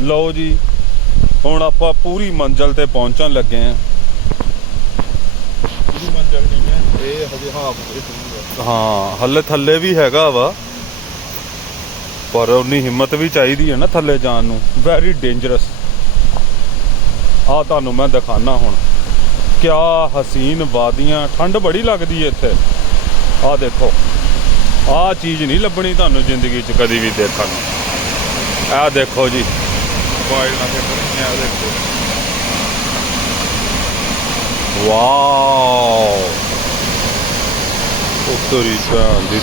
ਲਓ ਜੀ, ਹੁਣ ਆਪਾਂ ਪੂਰੀ ਮੰਜ਼ਿਲ ਤੇ ਪਹੁੰਚਣ ਲੱਗੇ ਆਂ। ਪੂਰੀ ਮੰਜ਼ਿਲ ਨਹੀਂ ਹੈ ਇਹ, ਹਜੇ ਹਾਫ ਤੇ ਸ਼ੁਰੂ ਹਾਂ, ਹੱਲੇ ਥੱਲੇ ਵੀ ਹੈਗਾ ਵਾ, ਪਰ ਉਨੀ ਹਿੰਮਤ ਵੀ ਚਾਹੀਦੀ ਹੈ ਨਾ ਥੱਲੇ ਜਾਣ ਨੂੰ। Very dangerous. ਆਹ ਤੁਹਾਨੂੰ ਮੈਂ ਦਿਖਾਣਾ ਹੁਣ, ਕਿਆ ਹਸੀਨ ਵਾਦੀਆਂ। ਠੰਡ ਬੜੀ ਲੱਗਦੀ ਹੈ ਇੱਥੇ। ਆਹ ਦੇਖੋ, ਆਹ ਚੀਜ਼ ਨਹੀਂ ਲੱਭਣੀ ਤੁਹਾਨੂੰ ਜ਼ਿੰਦਗੀ 'ਚ ਕਦੀ ਵੀ ਦੇਖਣ ਨੂੰ। ਆਹ ਦੇਖੋ ਜੀ, ਮੋਬਾਈਲ ਨਾਲ ਖੇਡਣੇ ਆ ਦੇਖੋ। ਵਾਓ, ਉੱਤਰੀ ਭੈਣ ਦੀ